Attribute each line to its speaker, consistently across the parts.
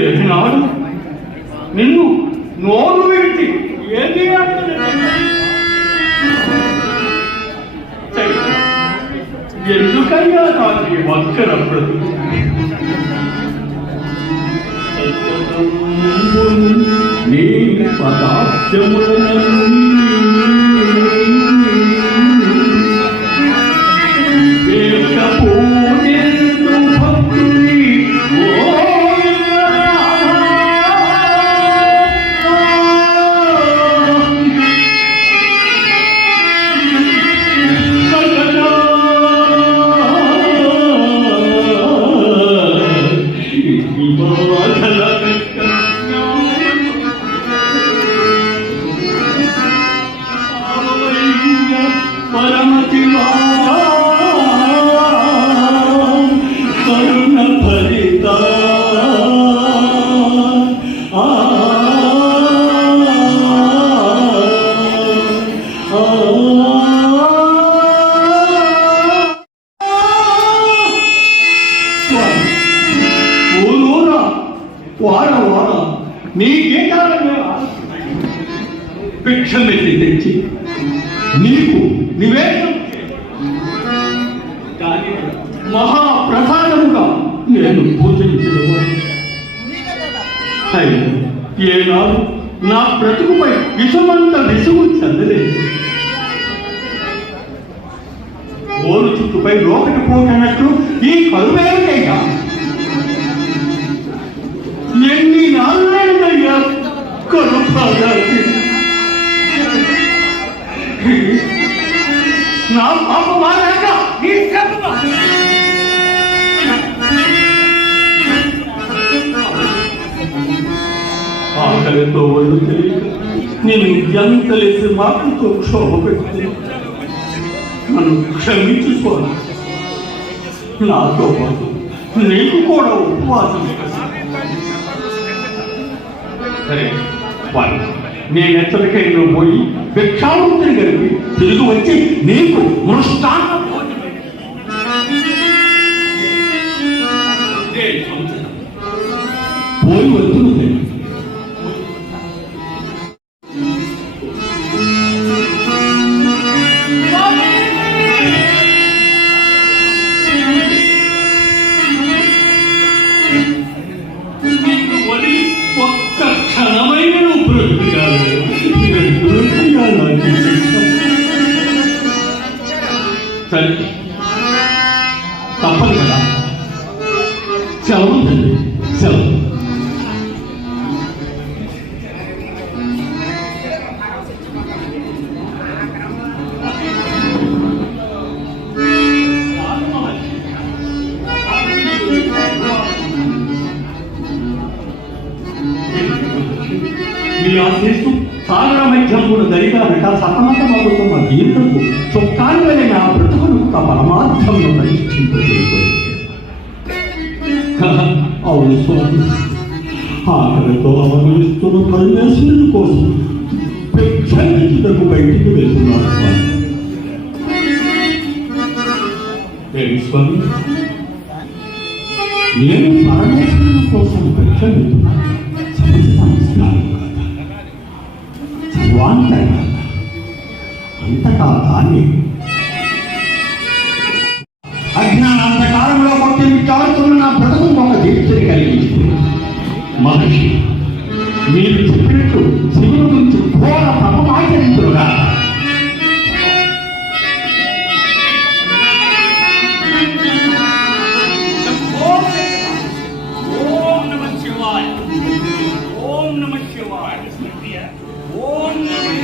Speaker 1: ఏనాడు నిన్ను నోరు విడిచి ఏం అంటది ఎందుకయ్యా నాకు ఈ వక్కర బ్రతుకు? నీ పరమశివా ఏనాడు నా బ్రతుకుపై విషమంత విసుగు చెందలేదు ఓరు చుట్టుపై రోకటి పోటనట్టు ఈ కరువేమిటయ్యా ఎన్ని నాళ్ళైందయ్యా? కరుపాదాకి నా పాప మారాక. నీ శాపమా? ఆకలితో ఒళ్ళు తెలియక నేను ఎంత లేసి మాటలతో క్షోభ పెట్టి నన్ను క్షమించుకోను నాతో పాటు నీకు కూడా ఉపవాసం సరే వాళ్ళు నేను ఎచ్చరికైనా పోయి భిక్షాముక్తిని కలిపి తిరిగి వచ్చి నీకు మృష్టాన్న భోజనం ఇదే పోయి మీ ఆశిస్తూ సాగర మధ్యమున దరిదానట సతమతమవుతున్న దీర్ఘకు చొక్కాని వలె నా బ్రతుకును ఒక అవును స్వామి. ఆకలితో అవగలిస్తున్న పరమేశ్వరుని కోసం భిక్షకు బయటికి వెళ్తున్నాను స్వామి. స్వామి? నేను పరమేశ్వరుని కోసం భిక్ష వెళ్తున్నాను సర్వాంతరణ అంతటా దాన్ని అజ్ఞానాంతకాలంలో కొట్టి విచారుతున్న నా బ్రతుకు ఒక దీక్షని కలిగించింది మహర్షి మీరు చెప్పినట్టు శివుని గురించి ఘోర తపమాచరించుగా
Speaker 2: ఓం నమ శివాయ. ఓం నమ శివాయ. ఓం నమ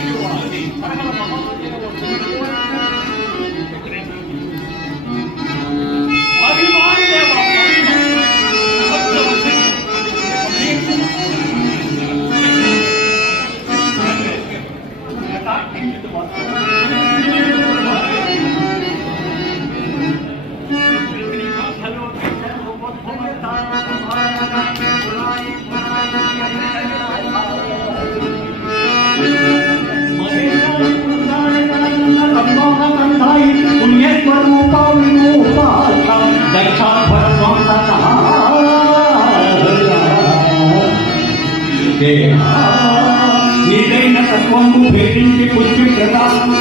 Speaker 1: నీదైన తత్వంకు భేదించి పుష్టి ప్రదానం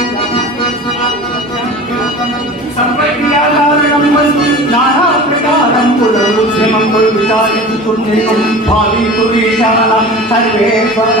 Speaker 1: నానా ప్రకారం పులరు శ్రమంకులు విచారించుకునేను భావితు ఈశాన సర్వేశ్వర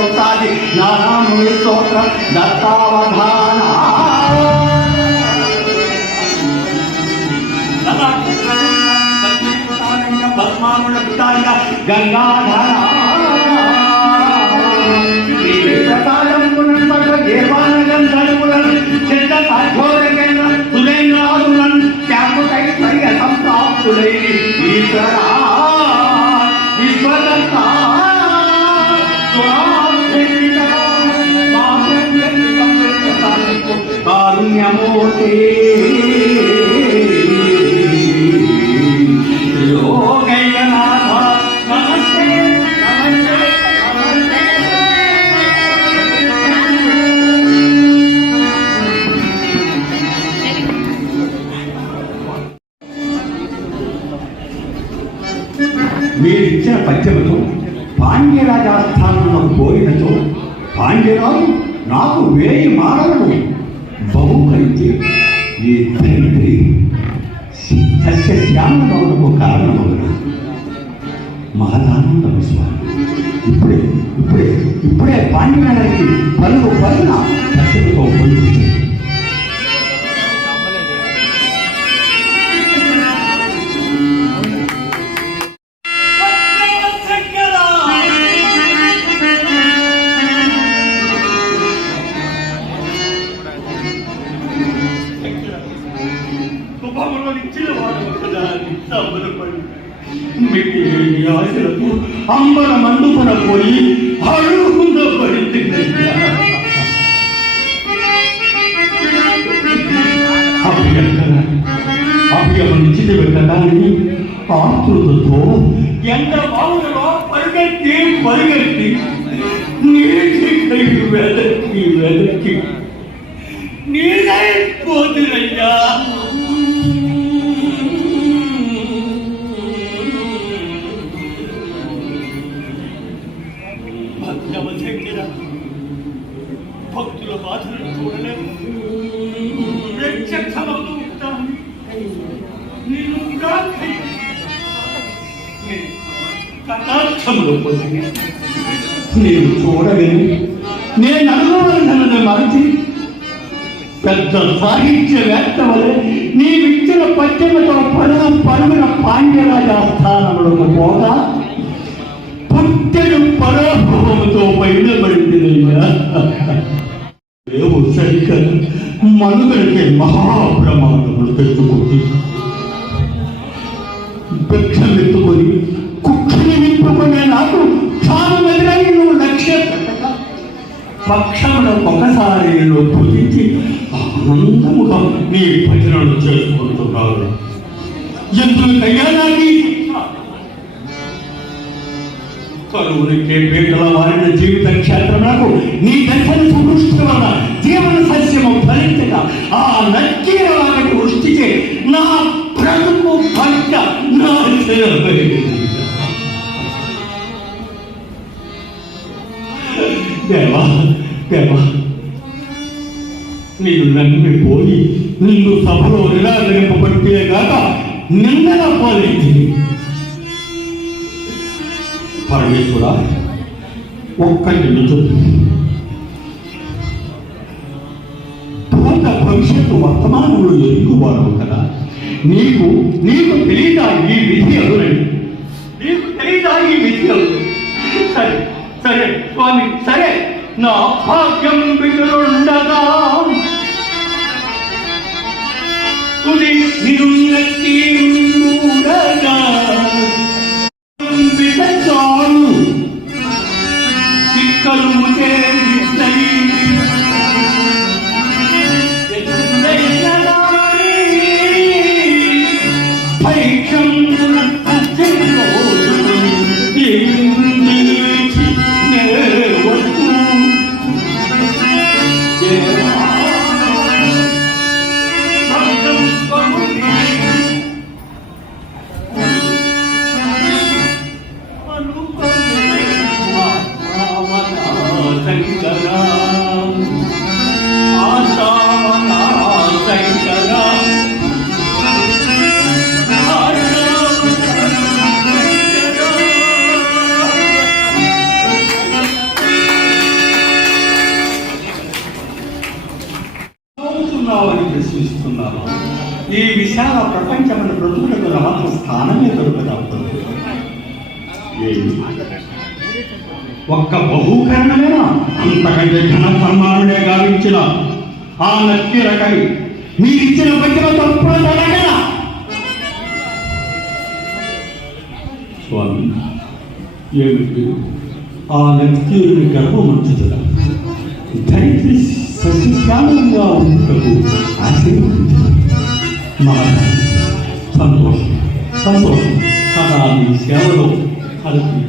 Speaker 1: ఆదిదేవా నారాయణ స్తోత్రం. దత్తావధాన. కారుణ్యమూర్తి చదువులను చెడ్డ నమస్తే నమస్తే మీరిచ్చిన పద్యములు పాండ్యరాజాస్థానంలో పోయినతో పాండ్యరాజు నాకు వేయి మారలను. బహుమైతే ఈ తండ్రి సస్యశ్యామలకు కారణమవును? మహదానందం స్వామి. ఇప్పుడే ఇప్పుడే ఇప్పుడే పాండ్యరాజుకి పలువు పలున పశ్చిమతో పొందుతుంది பார்த்துதோ எந்த வாங்குகளோ பருகட்டி பருகட்டி நீட்டி கை விளக்கி விளக்கி நீரை போதிரையா? కటాక్షములు పొంది నేను చూడలేను నేను అనుభవాలను మరచి పెద్ద సాహిత్యవేత్త వలె నీ విద్యల పద్యముతో పరుగు పరుగున పాండ్యరాజ స్థానములకు పోగా పుట్టెడు పరాభవముతో బయటపడిందినయ్యా లేవు సరిగ్గా మనుగడికి మహాప్రమాణములు తెచ్చుకుంది భిక్షమెత్తుకొని పక్షమును ఒకసారి నేను పూజించి ఆనందముగా నీ భజనలు చేసుకుంటున్నాను ఎందుకయ్యా నాకు కరువునికే పేటల వారిన జీవిత క్షేత్రములకు నీ దర్శన సుదృష్టి వల్ల జీవన సస్యము ఫలించక ఆ నక్కీర వారికి వృష్టిచే నా బ్రతుకు పంట నా దేవా దేవా నేను నన్ను పోయి నిన్ను సభలో నిరాకరింపబట్టే కాక నిందన పాలించింది పరమేశ్వర ఒక్క నిజం భూత భవిష్యత్తు వర్తమానంలో ఎరుగువాడు కదా. నీకు నీకు తెలియదా ఈ విధి అదురండి నీకు తెలియదా ఈ విధి అదురు? సరే సరే స్వామి సరే. నా భాగ్యం బిడ్డలుండగా తుది నిరున్నతి ఒక్క బహుకరణమేనా అంతకంటే ఘన సన్మానుడే గావించిన ఆ నక్కి రకని మీరిచ్చిన పట్టిన తప్పుడు తనగనా స్వామి ఏమిటి? ఆ నక్కిని గర్వమంచుతురా ధరిత్రి సస్యశ్యామంగా ఉండటకు ఆశీర్వదించు మహారాజు సంతోషం సంతోషం. సదా మీ సేవలో కలిపి